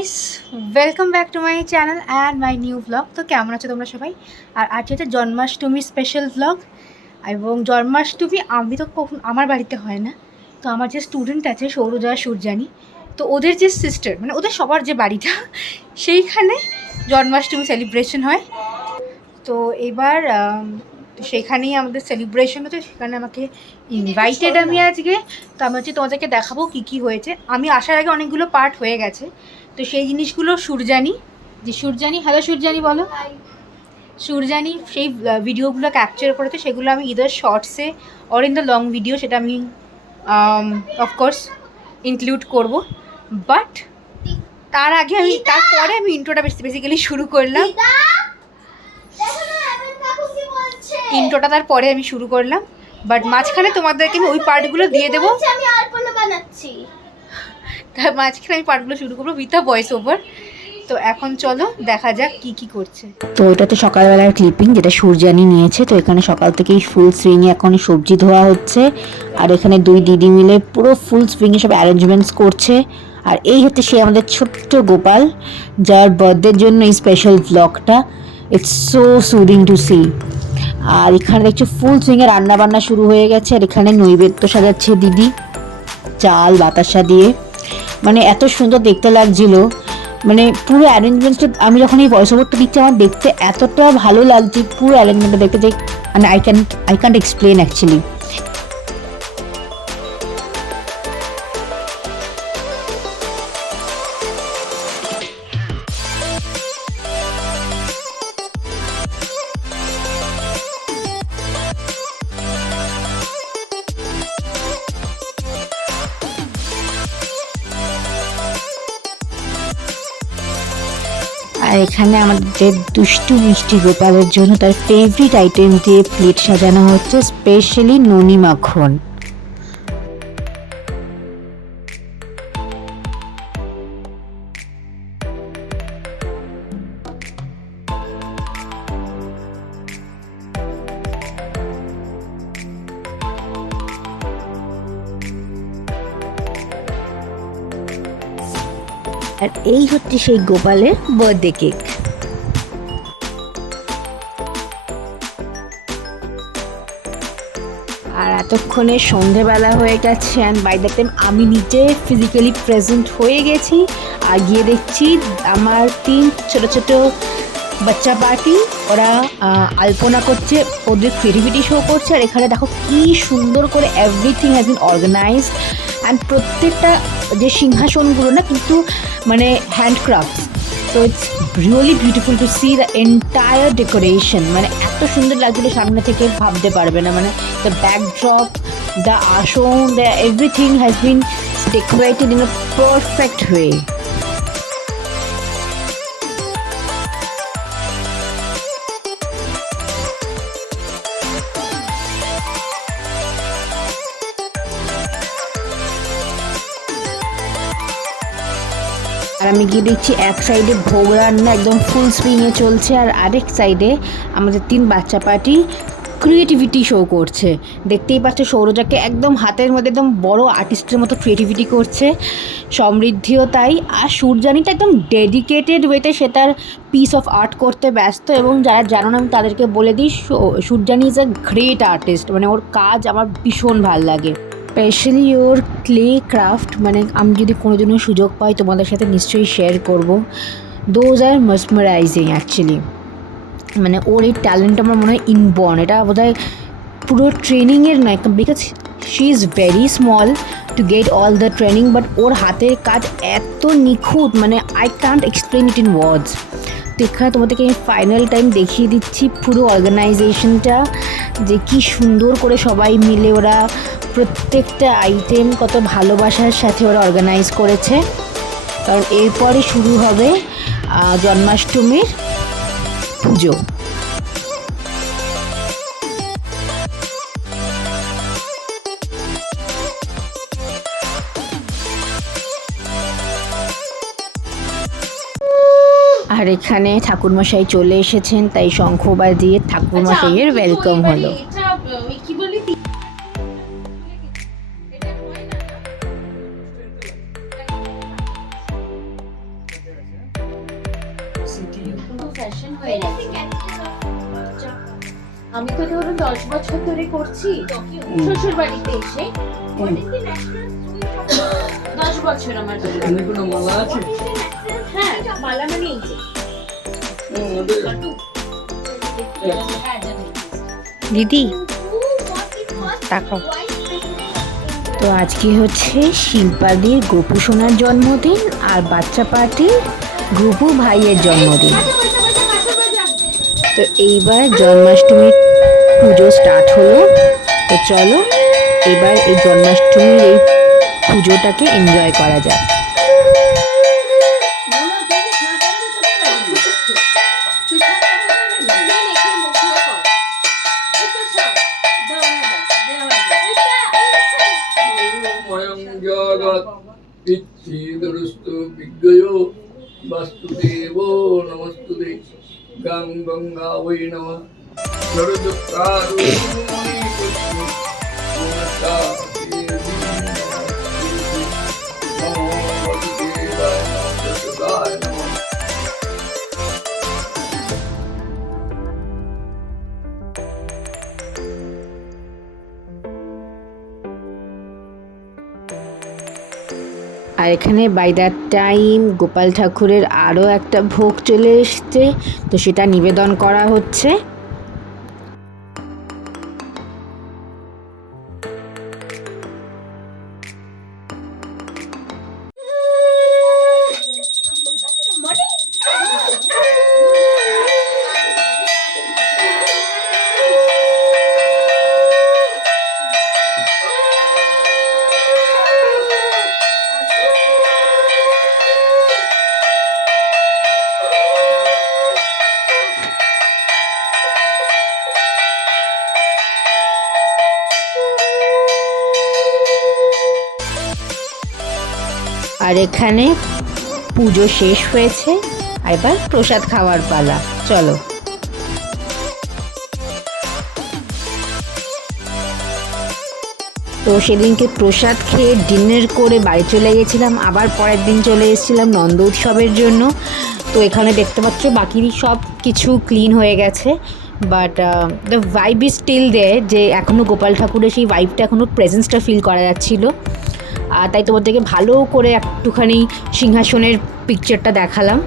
Guys, welcome back to my channel and my new blog. তো কেমন আছো তোমরা সবাই? আর আজ হচ্ছে জন্মাষ্টমী স্পেশাল ব্লগ। এবং জন্মাষ্টমী আমি তো কখন আমার বাড়িতে হয় না। তো আমার যে স্টুডেন্ট আছে সৌরজয়া সূর্যানী, তো ওদের যে সিস্টার মানে ওদের সবার যে বাড়িটা সেইখানে জন্মাষ্টমী সেলিব্রেশন হয়। তো এবার সেখানেই আমাদের সেলিব্রেশন হচ্ছে, সেখানে আমাকে ইনভাইটেড আমি আজকে। তো আমি হচ্ছে তোমাদেরকে দেখাবো কী কী হয়েছে। আমি আসার আগে অনেকগুলো পার্ট হয়ে গেছে, তো সেই জিনিসগুলো সূর্যানী, যে সূর্যানী, হ্যালো সূর্যানী বলো। সূর্যানী সেই ভিডিওগুলো ক্যাপচার করেছে, সেগুলো আমি ইদার শর্টসে or in the long video সেটা আমি অফকোর্স ইনক্লুড করব। বাট তারপরে আমি ইন্ট্রোটা বেসিক্যালি শুরু করলাম। ইন্ট্রোটা তারপরে আমি শুরু করলাম, বাট মাঝখানে তোমাদেরকে আমি ওই পার্টগুলো দিয়ে দেবো। তার মাঝখানে আমি পার্টগুলো শুরু করবো উইথ আ ভয়েস ওভার। তো এখন চলো দেখা যাক কি কি করছে। তো এটা তো সকালবেলার ক্লিপিং যেটা সূর্যানী নিয়েছে। তো এখানে সকাল থেকেই ফুল সুইংয়ে এখন সবজি ধোয়া হচ্ছে, আর এখানে দুই দিদি মিলে পুরো ফুল সুইংয়ে সব অ্যারেঞ্জমেন্টস করছে। আর এই হচ্ছে সে আমাদের ছোট্ট গোপাল, যার বার্থডের জন্য এই স্পেশাল ব্লগটা। It's so soothing to see. আর এখানে দেখছো ফুল সুইংয়ে রান্না বান্না শুরু হয়ে গেছে, আর এখানে নৈবেদ্য সাজাচ্ছে দিদি চাল বাতাসা দিয়ে। মানে এত সুন্দর দেখতে লাগছিল, মানে পুরো অ্যারেঞ্জমেন্টটা আমি যখন এই ভয়েস ওভারটা দিচ্ছি আমার দেখতে এতটা ভালো লাগছে পুরো অ্যারেঞ্জমেন্টটা দেখতে, যে মানে আই ক্যান্ট এক্সপ্লেন অ্যাকচুয়ালি। আর এখানে আমাদের দুষ্টু মিষ্টি গোপালের জন্য তার ফেভারিট আইটেম দিয়ে প্লেট সাজানো হচ্ছে, স্পেশালি ননি মাখন। আর এই হচ্ছে সেই গোপালের বার্থডে কেক। আর এতক্ষণে সন্ধেবেলা হয়ে গেছে, অ্যান্ড বাই দ্য টাইম আমি নিজে ফিজিক্যালি প্রেজেন্ট হয়ে গেছি। আর গিয়ে দেখছি আমার 3 ছোট ছোট বাচ্চা পার্টি, ওরা আলপনা করছে, ওদের ক্রিয়েটিভিটি শো করছে। আর এখানে দেখো কি সুন্দর করে everything has been organised, and প্রত্যেকটা যে সিংহাসনগুলো না কিন্তু মানে হ্যান্ডক্রাফট। তো it's really beautiful to see the entire decoration. মানে এত সুন্দর লাগছিল সামনে থেকে ভাবতে পারবে না। মানে the backdrop, the asan, the everything has been decorated in a perfect way. আর আমি গিয়ে দেখছি এক সাইডে ভোগ রান্না একদম ফুল স্প্রিংয়ে চলছে, আর আরেক সাইডে আমাদের 3 বাচ্চা পার্টি ক্রিয়েটিভিটি শো করছে। দেখতেই পাচ্ছে সৌরজাকে একদম হাতের মধ্যে একদম বড় আর্টিস্টের মতো ক্রিয়েটিভিটি করছে, সমৃদ্ধিও তাই। আর সূর্যানীটা একদম ডেডিকেটেড ওয়েতে সে তার পিস অফ আর্ট করতে ব্যস্ত। এবং যারা জানো না আমি তাদেরকে বলে দিই, সূর্যানী ইজ আ গ্রেট আর্টিস্ট। মানে ওর কাজ আমার ভীষণ ভাল লাগে, স্পেশালি ওর ক্লে ক্রাফট। মানে আমি যদি কোনোদিনও সুযোগ পাই তোমাদের সাথে নিশ্চয়ই শেয়ার করবো। Those are mesmerising actually. মানে ওর এই ট্যালেন্ট আমার মনে হয় ইনবর্ন। এটা বোধহয় পুরো ট্রেনিংয়ের নয়, because she is very small to get all the training, but ওর হাতের কাজ এত নিখুঁত, মানে I can't explain it in words. তো এখানে তোমাদেরকে আমি ফাইনাল টাইম দেখিয়ে দিচ্ছি পুরো অর্গানাইজেশনটা, যে কি সুন্দর করে সবাই মিলে ওরা প্রত্যেকটা আইটেম কত ভালোবাসার সাথে ওরা অর্গানাইজ করেছে। কারণ এরপরই শুরু হবে জন্মাষ্টমীর পুজো। আর এখানে ঠাকুরমশাই চলে এসেছেন, তাই শঙ্খ বাজিয়ে ঠাকুরমশাইয়ের ওয়েলকাম হলো। আমি তো ধরুন 10 বছর ধরে করছি শ্বশুর বাড়িতে এসে। 10 বছর আমার। এখানে কোনো মালা আছে? হ্যাঁ, মালা মানে এই যে। দিদি তাকাও। তো আজকে হচ্ছে শিল্পাদির গোপু সোনার জন্মদিন আর বাচ্চা পার্টির গোপু ভাইয়ের জন্মদিন। তো এইবার জন্মাষ্টমীর পুজো স্টার্ট হলো। তো চলো এবার এই জন্মাষ্টমীর এই পুজোটাকে এনজয় করা যায়। জগৎ বিচ্ছিদরস্তু বিজ্ঞয়ো বাস্তুদেব নমস্তুতে গং গঙ্গা বৈ নমঃ আর এখানে বাই দ্যাট টাইম গোপাল ঠাকুরের আরও একটা ভোগ চলে এসছে, তো সেটা নিবেদন করা হচ্ছে। আর এখানে পুজো শেষ হয়েছে, এবার প্রসাদ খাওয়ার পালা। চলো। তো সেদিনকে প্রসাদ খেয়ে ডিনার করে বাড়ি চলে গেছিলাম, আবার পরের দিন চলে এসেছিলাম নন্দ উৎসবের জন্য। তো এখানে দেখতে পাচ্ছ বাকি সব কিছু ক্লিন হয়ে গেছে, but the vibe is still there, যে এখনও গোপাল ঠাকুরের সেই ভাইবটা এখনও প্রেজেন্সটা ফিল করা যাচ্ছিলো। আর তাই তোমাদেরকে ভালো করে একটুখানি সিংহাসনের পিকচারটা দেখালাম।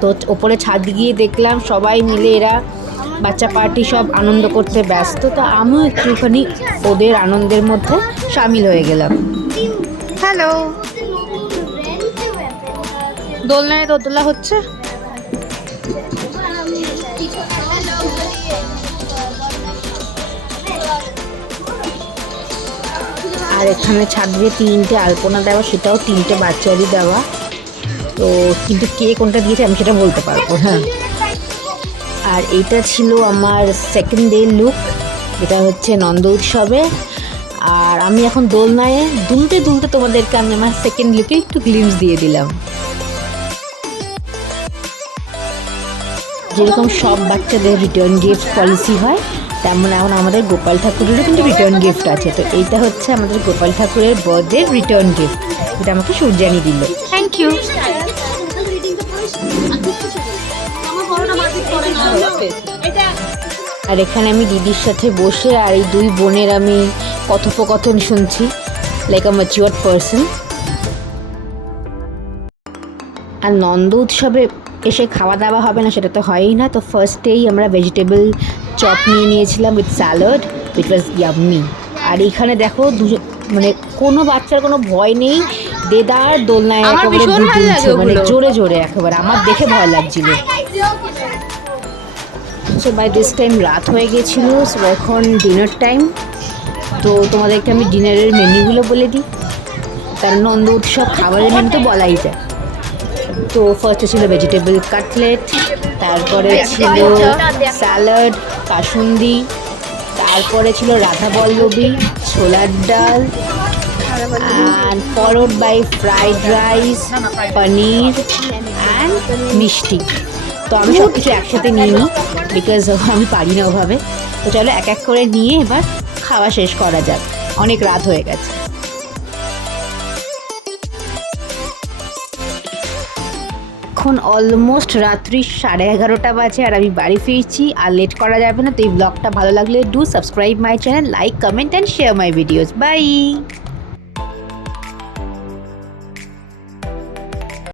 তো ওপরে ছাদ গিয়ে দেখলাম সবাই মিলে এরা বাচ্চা পার্টি সব আনন্দ করতে ব্যস্ত, তো আমিও একটুখানি ওদের আনন্দের মধ্যে সামিল হয়ে গেলাম। হ্যালো, দোলনায় দোতলা হচ্ছে। আর এখানে ছাদ দিয়ে 3টে আলপনা দেওয়া, সেটাও 3টে বাচ্চারই দেওয়া। তো কিন্তু কে কোনটা দিয়েছে আমি সেটা বলতে পারবো। হ্যাঁ, আর এইটা ছিল আমার সেকেন্ড ডে লুক, যেটা হচ্ছে নন্দ উৎসবে। আর আমি এখন দোলনায় দুলতে দুলতে তোমাদেরকে আমি আমার সেকেন্ড লুকে একটু গ্লিমস দিয়ে দিলাম। যেরকম সব বাচ্চাদের রিটার্ন গিফট পলিসি হয়, তেমন এখন আমাদের গোপাল ঠাকুরেরও কিন্তু রিটার্ন গিফট আছে। তো এইটা হচ্ছে আমাদের গোপাল ঠাকুরের বার্থডে রিটার্ন গিফট, এটা আমাকে সূর্যানি দিল। Thank you. আর এখানে আমি দিদির সাথে বসে আর এই দুই বোনের আমি কথোপকথন শুনছি, লাইক আ ম্যাচিওর পারসন। আর নন্দ উৎসবে এসে খাওয়া দাওয়া হবে না সেটা তো হয়ই না। তো ফার্স্টেই আমরা ভেজিটেবল চপ নিয়ে নিয়েছিলাম with salad, which was yummy. আর এইখানে দেখো মানে কোনো বাচ্চার কোনো ভয় নেই, দেদার দোলনায় একেবারে দুলছে, মানে জোরে জোরে একেবারে, আমার দেখে ভয় লাগছিল। সো বাই দিস টাইম রাত হয়ে গেছিলো, সো এখন ডিনার টাইম। তো তোমাদেরকে আমি ডিনারের মেনুগুলো বলে দিই, কারণ নন্দ উৎসব খাবারের মেনু তো বলাই যায়। তো ফার্স্টে ছিল ভেজিটেবল কাটলেট, তারপরে ছিল স্যালাড, কাসুন্দি, তারপরে ছিল রাধাবল্লভী, ছোলার ডাল, and followed by fried rice, paneer and মিষ্টি। তো আমি সব কিছু একসাথে নিয়ে নিই, বিকজ আমি পারি না ওভাবে। তো চলো এক এক করে নিয়ে এবার খাওয়া শেষ করা যাক, অনেক রাত হয়ে গেছে। এখন অলমোস্ট রাত্রি 11:30 বাজে আর আমি বাড়ি ফিরছি, আর লেট করা যাবে না। তো এই ব্লগটা ভালো লাগলে do subscribe my channel, like, comment and share my videos. By.